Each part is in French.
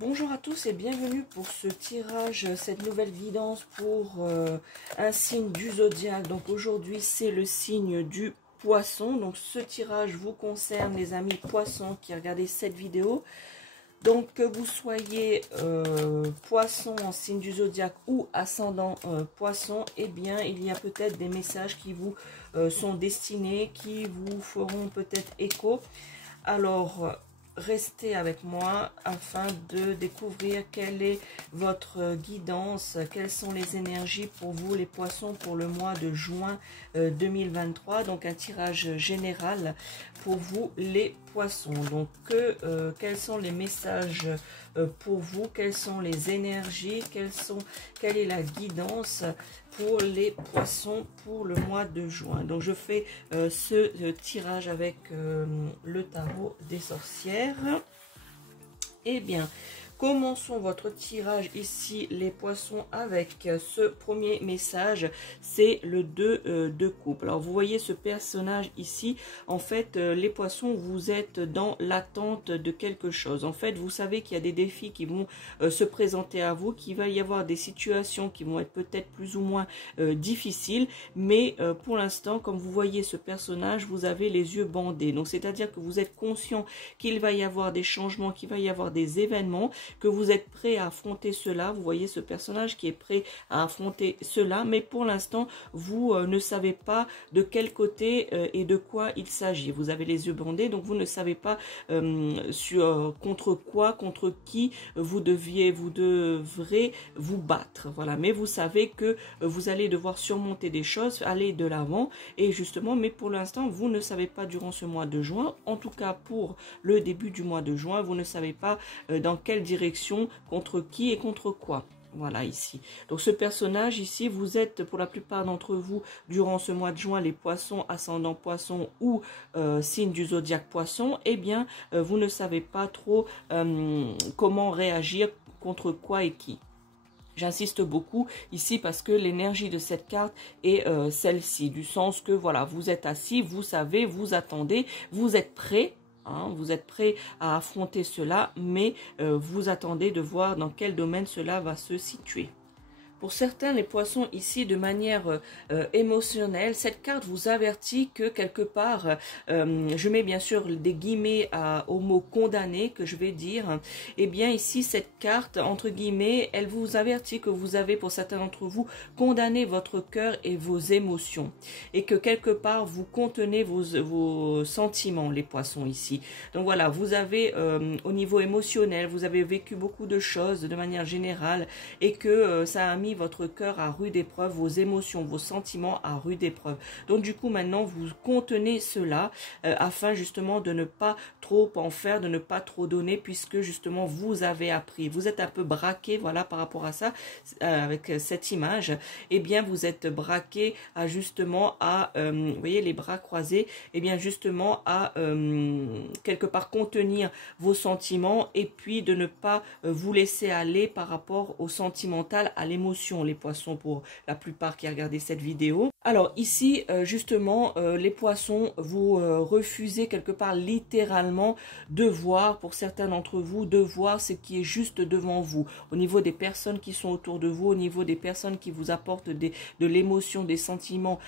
Bonjour à tous et bienvenue pour ce tirage, cette nouvelle guidance pour un signe du zodiaque. Donc aujourd'hui c'est le signe du poisson. Donc ce tirage vous concerne les amis poissons qui regardez cette vidéo. Donc que vous soyez poisson en signe du zodiaque ou ascendant poisson, eh bien il y a peut-être des messages qui vous sont destinés, qui vous feront peut-être écho. Alors restez avec moi afin de découvrir quelle est votre guidance, quelles sont les énergies pour vous les poissons pour le mois de juin 2023. Donc un tirage général pour vous les poissons. Donc quels sont les messages pour vous, quelles sont les énergies, quelle est la guidance pour les poissons pour le mois de juin. Donc je fais ce tirage avec le tarot des sorcières. Eh bien, commençons votre tirage ici les poissons avec ce premier message, c'est le 2 de coupe. Alors vous voyez ce personnage ici, en fait les poissons, vous êtes dans l'attente de quelque chose. En fait vous savez qu'il y a des défis qui vont se présenter à vous, qu'il va y avoir des situations qui vont être peut-être plus ou moins difficiles, mais pour l'instant comme vous voyez ce personnage, vous avez les yeux bandés. Donc c'est à dire que vous êtes conscient qu'il va y avoir des changements, qu'il va y avoir des événements, que vous êtes prêt à affronter cela. Vous voyez ce personnage qui est prêt à affronter cela, mais pour l'instant vous ne savez pas de quel côté et de quoi il s'agit. Vous avez les yeux bandés, donc vous ne savez pas contre quoi, contre qui vous devrez vous battre. Voilà, mais vous savez que vous allez devoir surmonter des choses, aller de l'avant, et justement, mais pour l'instant vous ne savez pas durant ce mois de juin, en tout cas pour le début du mois de juin, vous ne savez pas dans quelle direction, contre qui et contre quoi. Voilà ici. Donc ce personnage ici, vous êtes pour la plupart d'entre vous durant ce mois de juin, les poissons, ascendant poisson ou signe du zodiaque poisson, eh bien vous ne savez pas trop comment réagir, contre quoi et qui. J'insiste beaucoup ici parce que l'énergie de cette carte est celle-ci, du sens que voilà, vous êtes assis, vous savez, vous attendez, vous êtes prêt. Vous êtes prêt à affronter cela, mais vous attendez de voir dans quel domaine cela va se situer. Pour certains, les poissons ici, de manière émotionnelle, cette carte vous avertit que quelque part, je mets bien sûr des guillemets au mot condamné que je vais dire, et bien ici, cette carte, entre guillemets, elle vous avertit que vous avez, pour certains d'entre vous, condamné votre cœur et vos émotions, et que quelque part, vous contenez vos sentiments, les poissons ici. Donc voilà, vous avez, au niveau émotionnel, vous avez vécu beaucoup de choses de manière générale, et que ça a mis votre cœur à rude épreuve, vos émotions, vos sentiments à rude épreuve. Donc du coup maintenant vous contenez cela afin justement de ne pas trop en faire, de ne pas trop donner, puisque justement vous avez appris, vous êtes un peu braqué, voilà, par rapport à ça, avec cette image, et bien vous êtes braqué à justement à, vous voyez les bras croisés, et bien justement à quelque part contenir vos sentiments, et puis de ne pas vous laisser aller par rapport au sentimental, à l'émotion, les poissons, pour la plupart qui regardent cette vidéo. Alors ici justement les poissons, vous refusez quelque part littéralement de voir, pour certains d'entre vous, de voir ce qui est juste devant vous, au niveau des personnes qui sont autour de vous, au niveau des personnes qui vous apportent de l'émotion, des sentiments,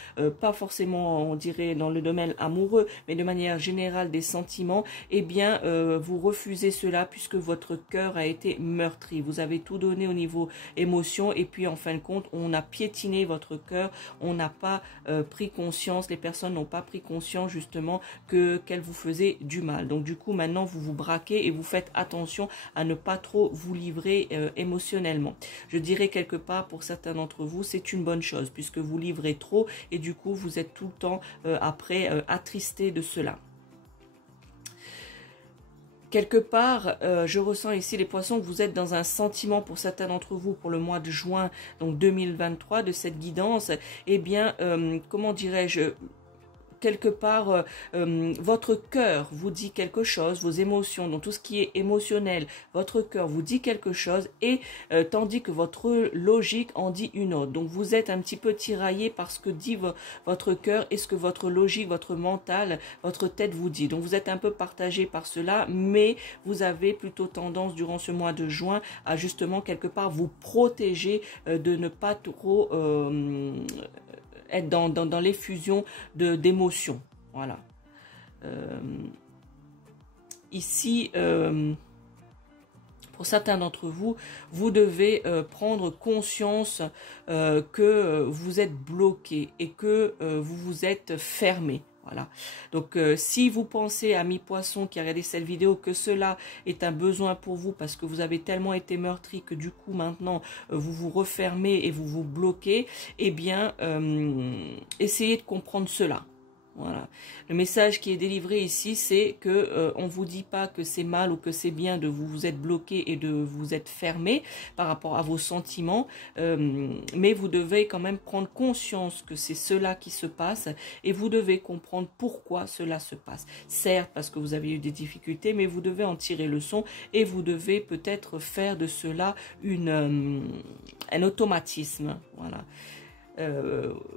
pas forcément on dirait dans le domaine amoureux, mais de manière générale des sentiments. Eh bien vous refusez cela puisque votre cœur a été meurtri, vous avez tout donné au niveau émotion, et puis en fin de compte on a piétiné votre cœur, on n'a pas pris conscience, les personnes n'ont pas pris conscience justement qu'elles vous faisaient du mal. Donc du coup maintenant vous vous braquez et vous faites attention à ne pas trop vous livrer émotionnellement. Je dirais quelque part pour certains d'entre vous c'est une bonne chose, puisque vous livrez trop et du coup vous êtes tout le temps après attristé de cela. Quelque part, je ressens ici les poissons que vous êtes dans un sentiment, pour certains d'entre vous, pour le mois de juin donc 2023 de cette guidance. Eh bien, comment dirais-je, quelque part, votre cœur vous dit quelque chose, vos émotions, donc tout ce qui est émotionnel, votre cœur vous dit quelque chose, et tandis que votre logique en dit une autre. Donc vous êtes un petit peu tiraillé par ce que dit votre cœur et ce que votre logique, votre mental, votre tête vous dit. Donc vous êtes un peu partagé par cela, mais vous avez plutôt tendance durant ce mois de juin à justement quelque part vous protéger de ne pas trop être dans l'effusion d'émotions. Voilà. Ici, pour certains d'entre vous, vous devez prendre conscience que vous êtes bloqué et que vous vous êtes fermé. Voilà. Donc, si vous pensez, ami poisson qui a regardé cette vidéo, que cela est un besoin pour vous parce que vous avez tellement été meurtri que du coup maintenant vous vous refermez et vous vous bloquez, eh bien, essayez de comprendre cela. Voilà. Le message qui est délivré ici, c'est que on vous dit pas que c'est mal ou que c'est bien de vous être bloqué et de vous être fermé par rapport à vos sentiments, mais vous devez quand même prendre conscience que c'est cela qui se passe et vous devez comprendre pourquoi cela se passe. Certes, parce que vous avez eu des difficultés, mais vous devez en tirer leçon et vous devez peut-être faire de cela un automatisme. Voilà.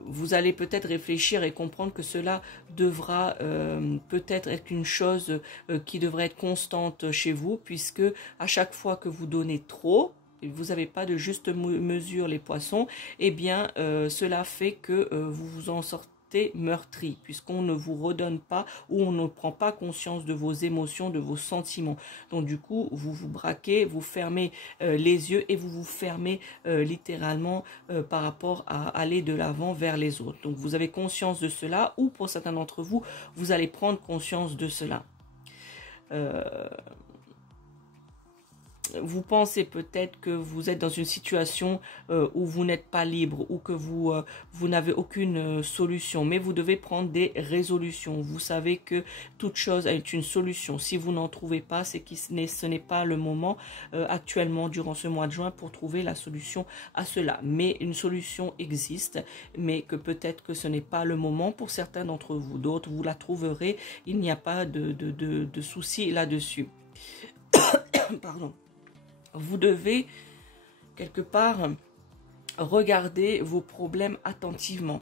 Vous allez peut-être réfléchir et comprendre que cela devra peut-être être une chose qui devrait être constante chez vous, puisque à chaque fois que vous donnez trop, et vous n'avez pas de juste mesure les poissons, eh bien cela fait que vous vous en sortez meurtri, puisqu'on ne vous redonne pas ou on ne prend pas conscience de vos émotions, de vos sentiments. Donc du coup, vous vous braquez, vous fermez les yeux et vous vous fermez littéralement par rapport à aller de l'avant vers les autres. Donc vous avez conscience de cela, ou pour certains d'entre vous, vous allez prendre conscience de cela. Vous pensez peut-être que vous êtes dans une situation où vous n'êtes pas libre ou que vous n'avez aucune solution, mais vous devez prendre des résolutions. Vous savez que toute chose a une solution. Si vous n'en trouvez pas, c'est que ce n'est pas le moment actuellement durant ce mois de juin pour trouver la solution à cela. Mais une solution existe, mais que peut-être que ce n'est pas le moment pour certains d'entre vous. D'autres, vous la trouverez. Il n'y a pas de souci là-dessus. Pardon. Vous devez, quelque part, regarder vos problèmes attentivement,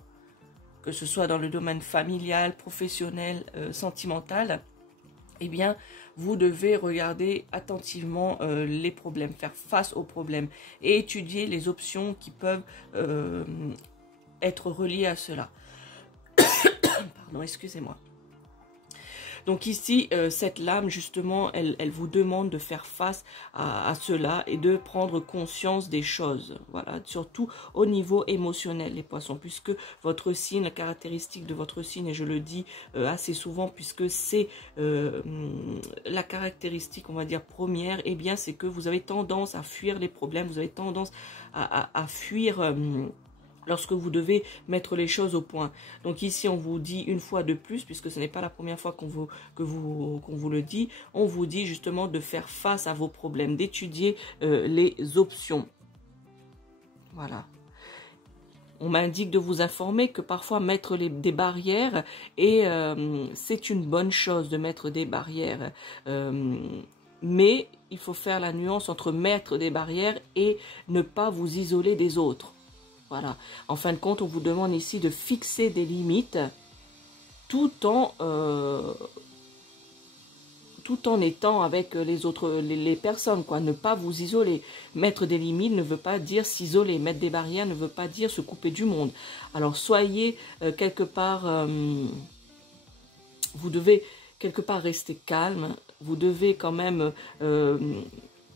que ce soit dans le domaine familial, professionnel, sentimental. Eh bien, vous devez regarder attentivement les problèmes, faire face aux problèmes et étudier les options qui peuvent être reliées à cela. Pardon, excusez-moi. Donc ici, cette lame, justement, elle vous demande de faire face à cela et de prendre conscience des choses. Voilà, surtout au niveau émotionnel, les poissons, puisque votre signe, la caractéristique de votre signe, et je le dis assez souvent, puisque c'est la caractéristique, on va dire, première, eh bien, c'est que vous avez tendance à fuir les problèmes, vous avez tendance à fuir... lorsque vous devez mettre les choses au point. Donc ici, on vous dit une fois de plus, puisque ce n'est pas la première fois qu'on vous le dit, on vous dit justement de faire face à vos problèmes, d'étudier les options. Voilà. On m'indique de vous informer que parfois mettre des barrières, et c'est une bonne chose de mettre des barrières, mais il faut faire la nuance entre mettre des barrières et ne pas vous isoler des autres. Voilà. En fin de compte, on vous demande ici de fixer des limites tout en étant avec les personnes, quoi. Ne pas vous isoler. Mettre des limites ne veut pas dire s'isoler. Mettre des barrières ne veut pas dire se couper du monde. Alors, soyez quelque part... vous devez quelque part rester calme. Vous devez quand même...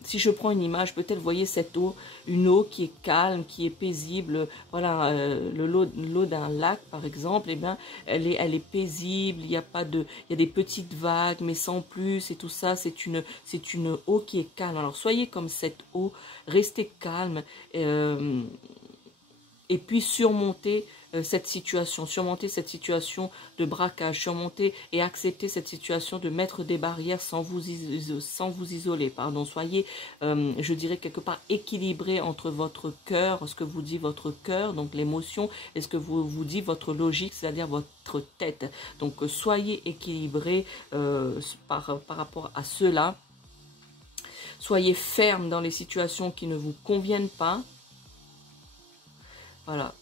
si je prends une image, peut-être voyez cette eau, une eau qui est calme, qui est paisible. Voilà, l'eau d'un lac, par exemple, eh ben, elle est paisible. Il y a pas de, il y a des petites vagues, mais sans plus et tout ça. C'est une eau qui est calme. Alors soyez comme cette eau, restez calme et puis surmontez cette situation, surmonter cette situation de braquage, surmonter et accepter cette situation de mettre des barrières sans vous isoler. Pardon. Soyez, je dirais, quelque part équilibré entre votre cœur, ce que vous dit votre cœur, donc l'émotion, et ce que vous dit votre logique, c'est-à-dire votre tête. Donc, soyez équilibré par rapport à cela. Soyez ferme dans les situations qui ne vous conviennent pas. Voilà.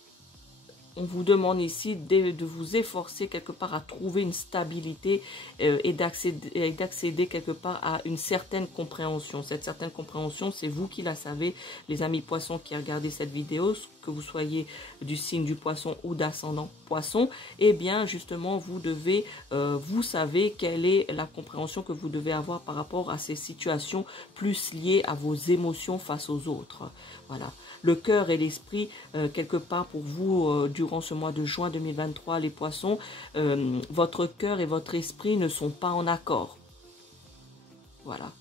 On vous demande ici de vous efforcer quelque part à trouver une stabilité et d'accéder quelque part à une certaine compréhension. Cette certaine compréhension, c'est vous qui la savez, les amis poissons qui regardez cette vidéo, que vous soyez du signe du poisson ou d'ascendant poisson, eh bien justement vous savez quelle est la compréhension que vous devez avoir par rapport à ces situations plus liées à vos émotions face aux autres. Voilà. Le cœur et l'esprit, quelque part pour vous, durant ce mois de juin 2023, les poissons, votre cœur et votre esprit ne sont pas en accord. Voilà.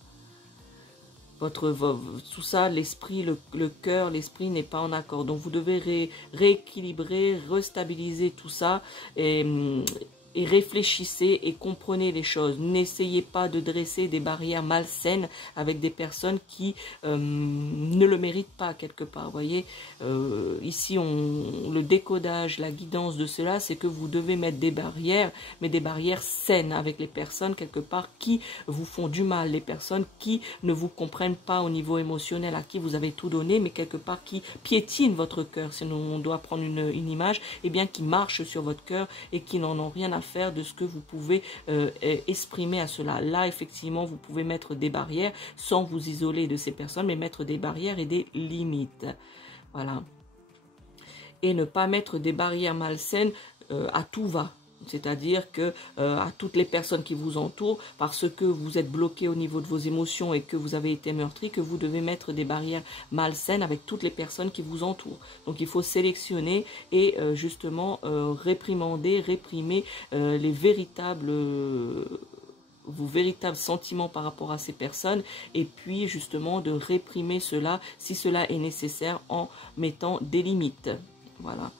Tout ça, l'esprit, le cœur, l'esprit n'est pas en accord. Donc, vous devez rééquilibrer, restabiliser tout ça et réfléchissez et comprenez les choses. N'essayez pas de dresser des barrières malsaines avec des personnes qui ne le méritent pas quelque part. Vous voyez, ici, le décodage, la guidance de cela, c'est que vous devez mettre des barrières, mais des barrières saines avec les personnes quelque part qui vous font du mal, les personnes qui ne vous comprennent pas au niveau émotionnel, à qui vous avez tout donné, mais quelque part qui piétinent votre cœur. Sinon, on doit prendre une image, et bien qui marchent sur votre cœur et qui n'en ont rien à faire de ce que vous pouvez exprimer à cela. Là, effectivement, vous pouvez mettre des barrières sans vous isoler de ces personnes, mais mettre des barrières et des limites. Voilà. Et ne pas mettre des barrières malsaines à tout va. C'est-à-dire que à toutes les personnes qui vous entourent, parce que vous êtes bloqué au niveau de vos émotions et que vous avez été meurtri, que vous devez mettre des barrières malsaines avec toutes les personnes qui vous entourent. Donc il faut sélectionner et justement réprimer les vos véritables sentiments par rapport à ces personnes, et puis justement de réprimer cela si cela est nécessaire en mettant des limites. Voilà.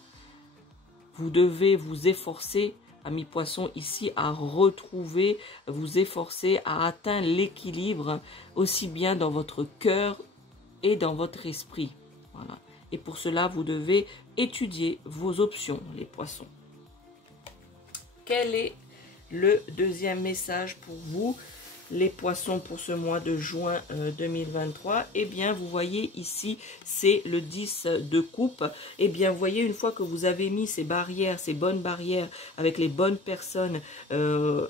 Vous devez vous efforcer, amis poissons, ici à retrouver, vous efforcer à atteindre l'équilibre aussi bien dans votre cœur et dans votre esprit. Voilà. Et pour cela, vous devez étudier vos options, les poissons. Quel est le deuxième message pour vous, les poissons, pour ce mois de juin 2023? Eh bien, vous voyez ici, c'est le 10 de coupe. Eh bien, vous voyez, une fois que vous avez mis ces barrières, ces bonnes barrières avec les bonnes personnes,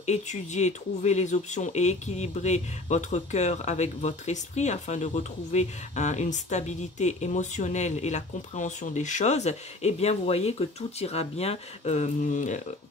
étudier, trouver les options et équilibrer votre cœur avec votre esprit afin de retrouver une stabilité émotionnelle et la compréhension des choses, eh bien, vous voyez que tout ira bien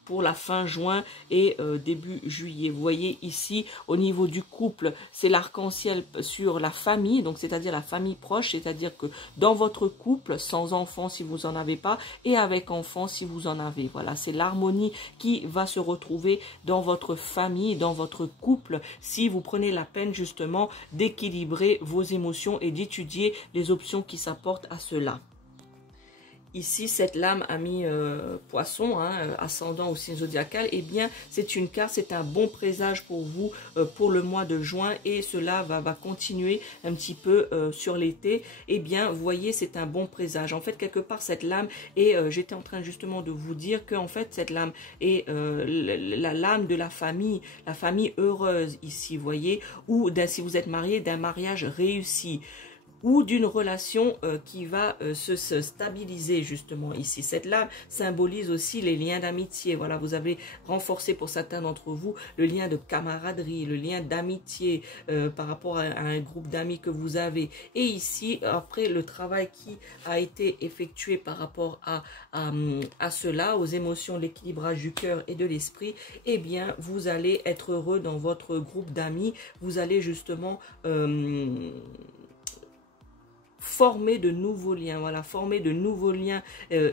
pour la fin juin et début juillet. Vous voyez ici, au niveau du couple, c'est l'arc-en-ciel sur la famille, donc c'est-à-dire la famille proche, c'est-à-dire que dans votre couple, sans enfants si vous n'en avez pas, et avec enfants si vous en avez. Voilà, c'est l'harmonie qui va se retrouver dans votre famille, dans votre couple, si vous prenez la peine justement d'équilibrer vos émotions et d'étudier les options qui s'apportent à cela. Ici, cette lame, ami poisson, ascendant au signe zodiacal, eh bien, c'est une carte, c'est un bon présage pour vous pour le mois de juin, et cela va continuer un petit peu sur l'été. Eh bien, vous voyez, c'est un bon présage. En fait, quelque part, cette lame, et j'étais en train justement de vous dire que en fait, cette lame est la lame de la famille heureuse ici, vous voyez, ou si vous êtes marié, d'un mariage réussi, ou d'une relation qui va se stabiliser justement ici. Cette lame symbolise aussi les liens d'amitié. Voilà, vous avez renforcé pour certains d'entre vous le lien de camaraderie, le lien d'amitié par rapport à un groupe d'amis que vous avez. Et ici, après le travail qui a été effectué par rapport à cela, aux émotions, l'équilibrage du cœur et de l'esprit, eh bien, vous allez être heureux dans votre groupe d'amis. Vous allez justement former de nouveaux liens, voilà, former de nouveaux liens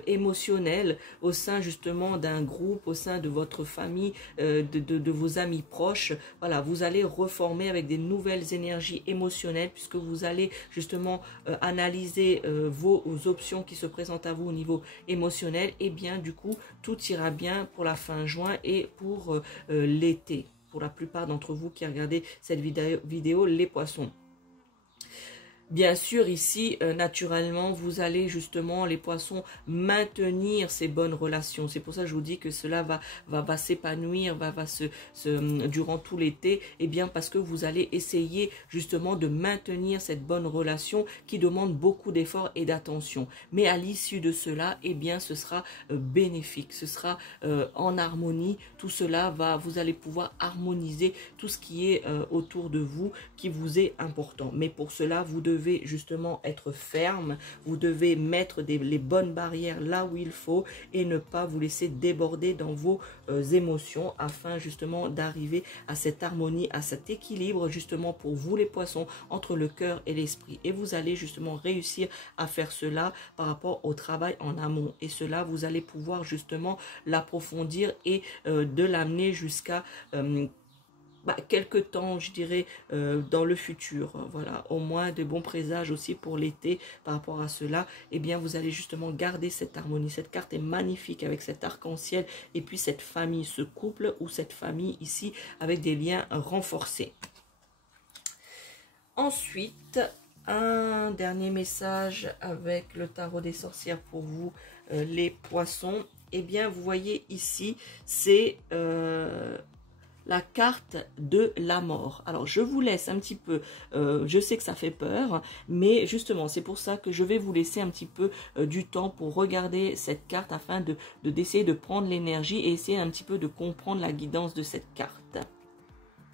émotionnels au sein justement d'un groupe, au sein de votre famille, de vos amis proches. Voilà, vous allez reformer avec des nouvelles énergies émotionnelles puisque vous allez justement analyser vos options qui se présentent à vous au niveau émotionnel. Et bien du coup, tout ira bien pour la fin juin et pour l'été. Pour la plupart d'entre vous qui regardez cette vidéo, les poissons. Bien sûr, ici, naturellement, vous allez justement, les poissons, maintenir ces bonnes relations. C'est pour ça que je vous dis que cela va s'épanouir, durant tout l'été. Et bien, parce que vous allez essayer justement de maintenir cette bonne relation qui demande beaucoup d'efforts et d'attention. Mais à l'issue de cela, eh bien, ce sera bénéfique, ce sera en harmonie. Tout cela vous allez pouvoir harmoniser tout ce qui est autour de vous, qui vous est important. Mais pour cela, vous devez justement être ferme, vous devez mettre les bonnes barrières là où il faut et ne pas vous laisser déborder dans vos émotions afin justement d'arriver à cette harmonie, à cet équilibre justement pour vous les poissons entre le cœur et l'esprit. Et vous allez justement réussir à faire cela par rapport au travail en amont. Et cela, vous allez pouvoir justement l'approfondir et de l'amener jusqu'à quelques temps, je dirais, dans le futur. Voilà, au moins de bons présages aussi pour l'été par rapport à cela. Eh bien, vous allez justement garder cette harmonie. Cette carte est magnifique avec cet arc-en-ciel et puis cette famille, ce couple ou cette famille ici avec des liens renforcés. Ensuite, un dernier message avec le tarot des sorcières pour vous, les poissons. Eh bien, vous voyez ici, c'est la carte de la mort. Alors, je vous laisse un petit peu, je sais que ça fait peur, mais justement, c'est pour ça que je vais vous laisser un petit peu du temps pour regarder cette carte afin d'essayer de prendre l'énergie et essayer un petit peu de comprendre la guidance de cette carte.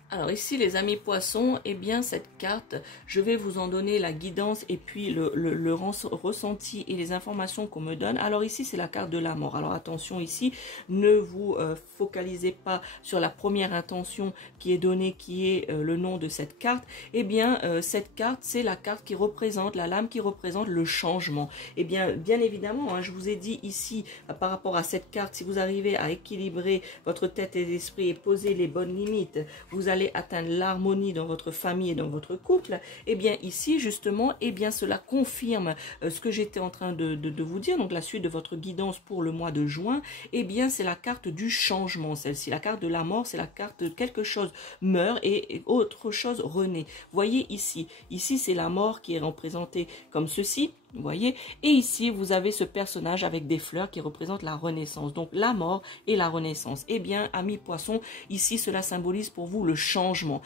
Alors ici les amis poissons, eh bien cette carte, je vais vous en donner la guidance et puis le ressenti et les informations qu'on me donne. Alors ici c'est la carte de la mort. Alors attention ici, ne vous focalisez pas sur la première intention qui est donnée, qui est le nom de cette carte. Eh bien cette carte c'est la carte qui représente, la lame qui représente le changement. Eh bien évidemment, hein, je vous ai dit ici par rapport à cette carte, si vous arrivez à équilibrer votre tête et l'esprit et poser les bonnes limites, vous allez atteindre l'harmonie dans votre famille et dans votre couple. Et bien ici justement, et bien cela confirme ce que j'étais en train de vous dire. Donc la suite de votre guidance pour le mois de juin, et bien c'est la carte du changement, celle-ci. La carte de la mort, c'est la carte de quelque chose meurt et autre chose renaît. Voyez ici, c'est la mort qui est représentée comme ceci. Vous voyez, et ici vous avez ce personnage avec des fleurs qui représente la renaissance, donc la mort et la renaissance. Eh bien amis poissons, ici cela symbolise pour vous le changement,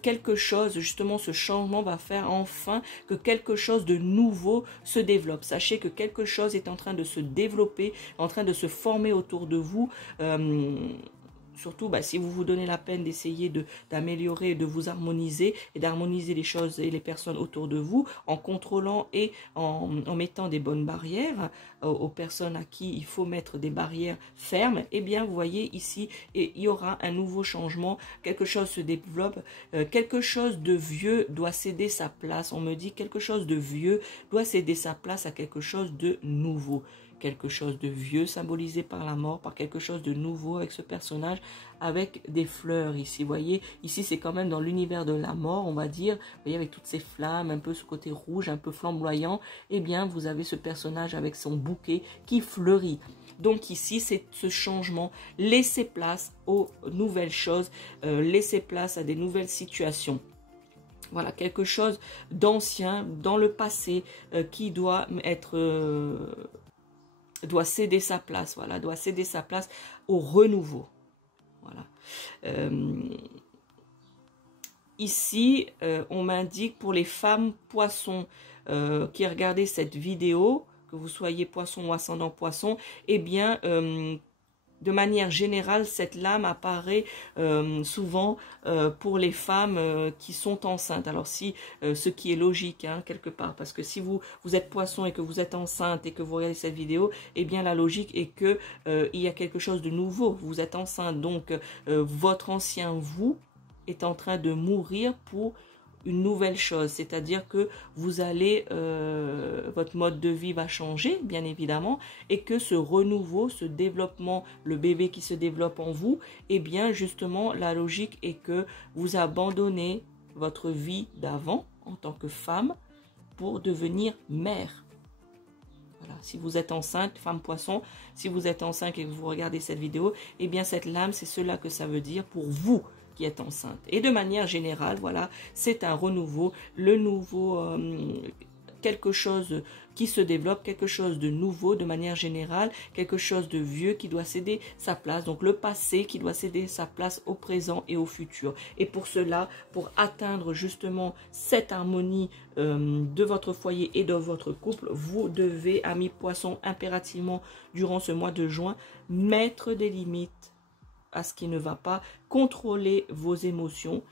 quelque chose, justement ce changement va faire enfin que quelque chose de nouveau se développe. Sachez que quelque chose est en train de se développer, en train de se former autour de vous. Surtout si vous vous donnez la peine d'essayer d'améliorer, de vous harmoniser et d'harmoniser les choses et les personnes autour de vous en contrôlant et en mettant des bonnes barrières aux personnes à qui il faut mettre des barrières fermes. Eh bien vous voyez ici, et il y aura un nouveau changement, quelque chose se développe, quelque chose de vieux doit céder sa place. On me dit quelque chose de vieux doit céder sa place à quelque chose de nouveau. Quelque chose de vieux symbolisé par la mort, par quelque chose de nouveau avec ce personnage avec des fleurs ici. Vous voyez, ici c'est quand même dans l'univers de la mort, on va dire. Vous voyez, avec toutes ces flammes, un peu ce côté rouge, un peu flamboyant. Eh bien, vous avez ce personnage avec son bouquet qui fleurit. Donc ici, c'est ce changement. Laissez place aux nouvelles choses, laissez place à des nouvelles situations. Voilà, quelque chose d'ancien, dans le passé, qui doit être... doit céder sa place, voilà, doit céder sa place au renouveau. Voilà. Ici, on m'indique pour les femmes poissons qui regardaient cette vidéo, que vous soyez poisson ou ascendant poisson, eh bien, de manière générale, cette lame apparaît souvent pour les femmes qui sont enceintes. Alors si, ce qui est logique, hein, quelque part, parce que si vous êtes poisson et que vous êtes enceinte et que vous regardez cette vidéo, eh bien la logique est que il y a quelque chose de nouveau. Vous êtes enceinte, donc votre ancien vous est en train de mourir pour une nouvelle chose, c'est-à-dire que vous allez, votre mode de vie va changer, bien évidemment, et que ce renouveau, ce développement, le bébé qui se développe en vous, eh bien, justement, la logique est que vous abandonnez votre vie d'avant en tant que femme pour devenir mère. Voilà. Si vous êtes enceinte, femme poisson, si vous êtes enceinte et que vous regardez cette vidéo, eh bien, cette lame, c'est cela que ça veut dire pour vous qui êtes enceinte. Et de manière générale, voilà, c'est un renouveau, le nouveau, quelque chose qui se développe, quelque chose de nouveau de manière générale, quelque chose de vieux qui doit céder sa place, donc le passé qui doit céder sa place au présent et au futur. Et pour cela, pour atteindre justement cette harmonie de votre foyer et de votre couple, vous devez, amis poissons, impérativement durant ce mois de juin, mettre des limites à ce qui ne va pas, contrôler vos émotions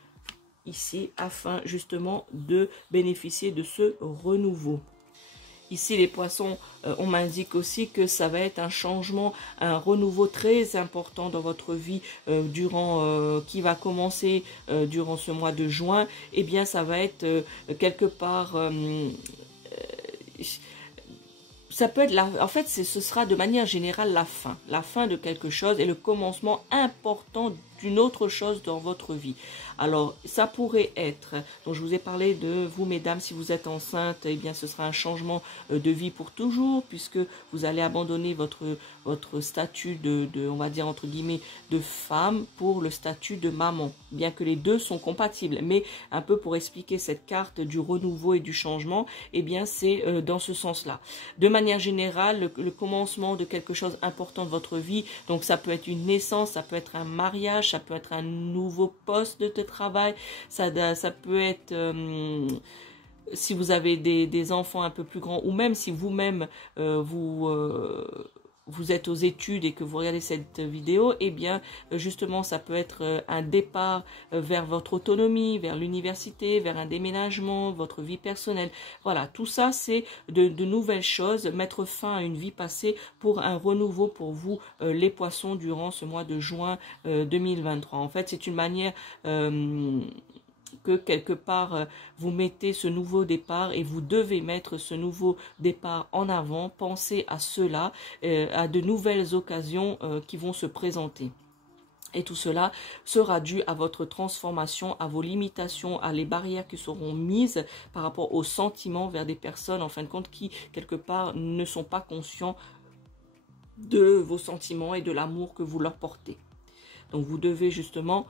ici afin justement de bénéficier de ce renouveau. Ici les poissons, on m'indique aussi que ça va être un changement, un renouveau très important dans votre vie qui va commencer durant ce mois de juin. Eh bien ça va être quelque part... ça peut être, en fait, ce sera de manière générale la fin de quelque chose et le commencement important d'une autre chose dans votre vie. Alors, ça pourrait être, donc je vous ai parlé de vous, mesdames, si vous êtes enceinte, eh bien, ce sera un changement de vie pour toujours, puisque vous allez abandonner votre statut on va dire, entre guillemets, de femme pour le statut de maman, bien que les deux sont compatibles. Mais un peu pour expliquer cette carte du renouveau et du changement, eh bien, c'est dans ce sens-là. De manière générale, le commencement de quelque chose d'important de votre vie, donc ça peut être une naissance, ça peut être un mariage, ça peut être un nouveau poste de travail, ça peut être si vous avez des enfants un peu plus grands, ou même si vous-même vous êtes aux études et que vous regardez cette vidéo, eh bien justement ça peut être un départ vers votre autonomie, vers l'université, vers un déménagement, votre vie personnelle. Voilà, tout ça c'est de nouvelles choses, mettre fin à une vie passée pour un renouveau pour vous les poissons durant ce mois de juin 2023. En fait c'est une manière que quelque part vous mettez ce nouveau départ et vous devez mettre ce nouveau départ en avant. Pensez à cela, à de nouvelles occasions qui vont se présenter. Et tout cela sera dû à votre transformation, à vos limitations, à les barrières qui seront mises par rapport aux sentiments vers des personnes, en fin de compte, qui, quelque part, ne sont pas conscients de vos sentiments et de l'amour que vous leur portez. Donc, vous devez justement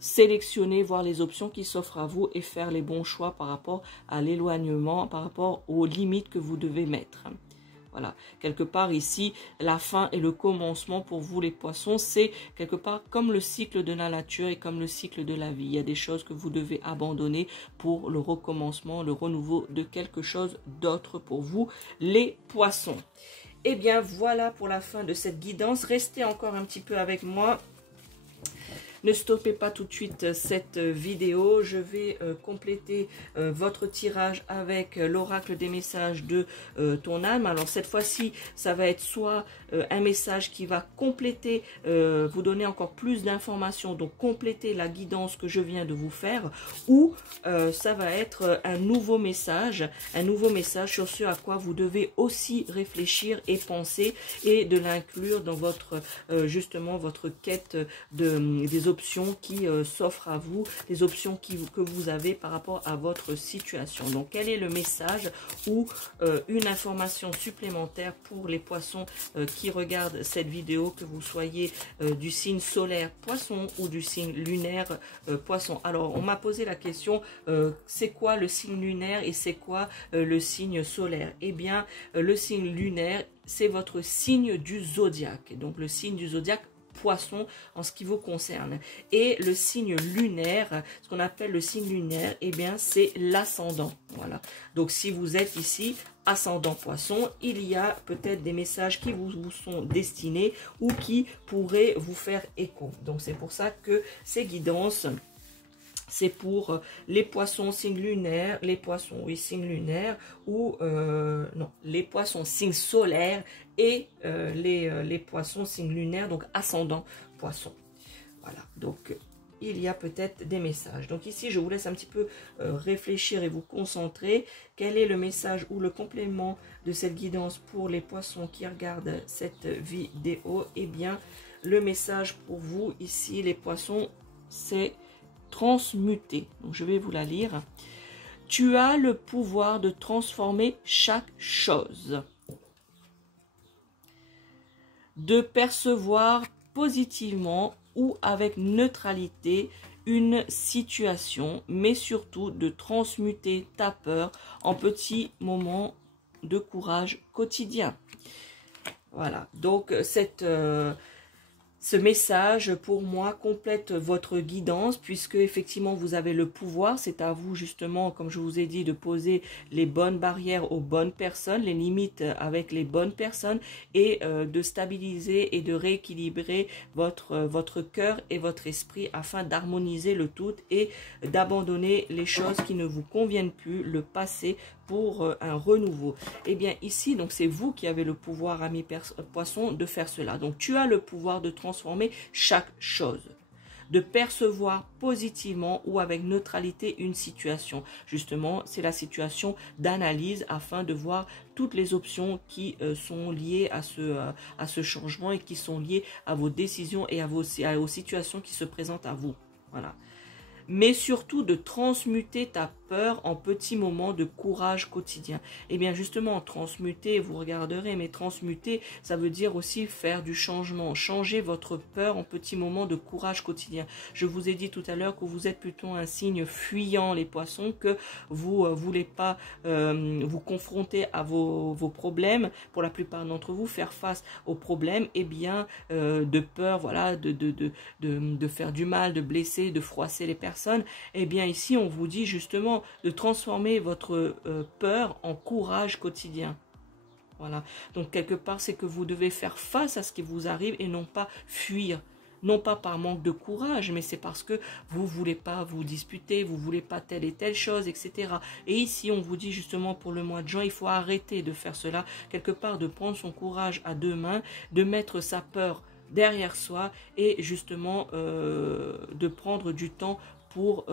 sélectionner, voir les options qui s'offrent à vous et faire les bons choix par rapport à l'éloignement, par rapport aux limites que vous devez mettre. Voilà, quelque part ici, la fin et le commencement pour vous les poissons, c'est quelque part comme le cycle de la nature et comme le cycle de la vie. Il y a des choses que vous devez abandonner pour le recommencement, le renouveau de quelque chose d'autre pour vous, les poissons. Et bien voilà pour la fin de cette guidance. Restez encore un petit peu avec moi. Ne stoppez pas tout de suite cette vidéo. Je vais compléter votre tirage avec l'oracle des messages de ton âme. Alors cette fois-ci, ça va être soit un message qui va compléter, vous donner encore plus d'informations, donc compléter la guidance que je viens de vous faire, ou ça va être un nouveau message sur ce à quoi vous devez aussi réfléchir et penser, et de l'inclure dans votre justement votre quête des options qui s'offrent à vous, des options que vous avez par rapport à votre situation. Donc quel est le message ou une information supplémentaire pour les poissons qui regardent cette vidéo, que vous soyez du signe solaire poisson ou du signe lunaire poisson. Alors on m'a posé la question, c'est quoi le signe lunaire et c'est quoi le signe solaire? Eh bien le signe lunaire, c'est votre signe du zodiaque, donc le signe du zodiaque poisson en ce qui vous concerne. Et le signe lunaire, ce qu'on appelle le signe lunaire, eh bien c'est l'ascendant. Voilà. Donc si vous êtes ici ascendant poisson, il y a peut-être des messages qui vous sont destinés ou qui pourraient vous faire écho. Donc c'est pour ça que ces guidances, c'est pour les poissons signe lunaire, les poissons oui signe lunaire, ou non, les poissons signe solaire et les poissons signe lunaire, donc ascendant poisson. Voilà, donc il y a peut-être des messages. Donc ici, je vous laisse un petit peu réfléchir et vous concentrer. Quel est le message ou le complément de cette guidance pour les poissons qui regardent cette vidéo? Eh bien, le message pour vous ici, les poissons, c'est transmuter. Donc, je vais vous la lire. Tu as le pouvoir de transformer chaque chose, de percevoir positivement ou avec neutralité une situation, mais surtout de transmuter ta peur en petits moments de courage quotidien. Voilà, donc ce message pour moi complète votre guidance, puisque effectivement vous avez le pouvoir. C'est à vous justement, comme je vous ai dit, de poser les bonnes barrières aux bonnes personnes, les limites avec les bonnes personnes, et de stabiliser et de rééquilibrer votre cœur et votre esprit afin d'harmoniser le tout et d'abandonner les choses qui ne vous conviennent plus, le passé, pour un renouveau. Et bien ici, donc c'est vous qui avez le pouvoir, amis poissons, de faire cela. Donc tu as le pouvoir de transformer chaque chose, de percevoir positivement ou avec neutralité une situation. Justement, c'est la situation d'analyse afin de voir toutes les options qui sont liées à ce changement et qui sont liées à vos décisions et aux situations qui se présentent à vous. Voilà. Mais surtout de transmuter ta peur en petits moments de courage quotidien. Et bien justement, transmuter, vous regarderez, mais transmuter, ça veut dire aussi faire du changement, changer votre peur en petits moments de courage quotidien. Je vous ai dit tout à l'heure que vous êtes plutôt un signe fuyant, les poissons, que vous voulez pas vous confronter à vos problèmes. Pour la plupart d'entre vous, faire face aux problèmes, et bien de peur, voilà, de faire du mal, de blesser, de froisser les personnes. Eh bien ici on vous dit justement de transformer votre peur en courage quotidien. Voilà, donc quelque part c'est que vous devez faire face à ce qui vous arrive et non pas fuir. Non pas par manque de courage, mais c'est parce que vous ne voulez pas vous disputer, vous ne voulez pas telle et telle chose, etc. Et ici, on vous dit justement pour le mois de juin, il faut arrêter de faire cela, quelque part de prendre son courage à deux mains, de mettre sa peur derrière soi et justement de prendre du temps pour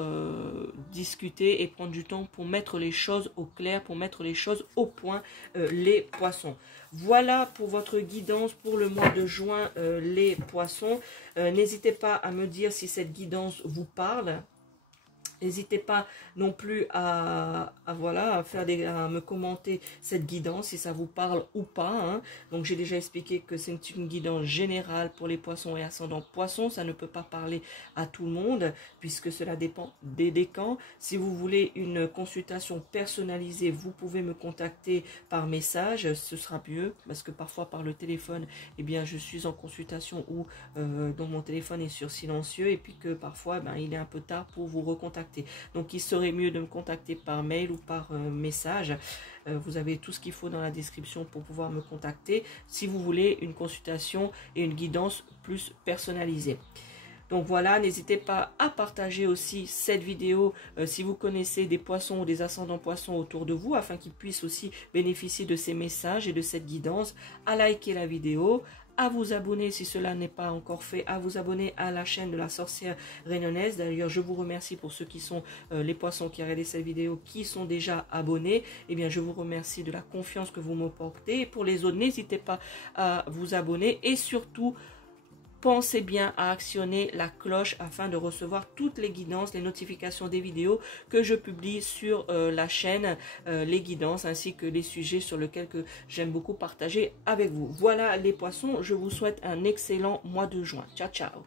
discuter et prendre du temps pour mettre les choses au clair, pour mettre les choses au point, les poissons. Voilà pour votre guidance pour le mois de juin, les poissons. N'hésitez pas à me dire si cette guidance vous parle. N'hésitez pas non plus à me commenter cette guidance, si ça vous parle ou pas. Hein. Donc, j'ai déjà expliqué que c'est une guidance générale pour les poissons et ascendants poissons. Ça ne peut pas parler à tout le monde, puisque cela dépend des décans. Si vous voulez une consultation personnalisée, vous pouvez me contacter par message. Ce sera mieux, parce que parfois, par le téléphone, eh bien, je suis en consultation ou dont mon téléphone est sur silencieux, et puis que parfois, il est un peu tard pour vous recontacter. Donc, il serait mieux de me contacter par mail ou par message. Vous avez tout ce qu'il faut dans la description pour pouvoir me contacter si vous voulez une consultation et une guidance plus personnalisée. Donc voilà, n'hésitez pas à partager aussi cette vidéo si vous connaissez des poissons ou des ascendants poissons autour de vous, afin qu'ils puissent aussi bénéficier de ces messages et de cette guidance, à liker la vidéo, à vous abonner si cela n'est pas encore fait, à vous abonner à la chaîne de la sorcière réunionnaise. D'ailleurs, je vous remercie pour ceux qui sont les poissons qui regardent cette vidéo, qui sont déjà abonnés. Eh bien, je vous remercie de la confiance que vous me portez. Et pour les autres, n'hésitez pas à vous abonner et surtout, pensez bien à actionner la cloche afin de recevoir toutes les guidances, les notifications des vidéos que je publie sur la chaîne, les guidances ainsi que les sujets sur lesquels j'aime beaucoup partager avec vous. Voilà les poissons, je vous souhaite un excellent mois de juin. Ciao, ciao.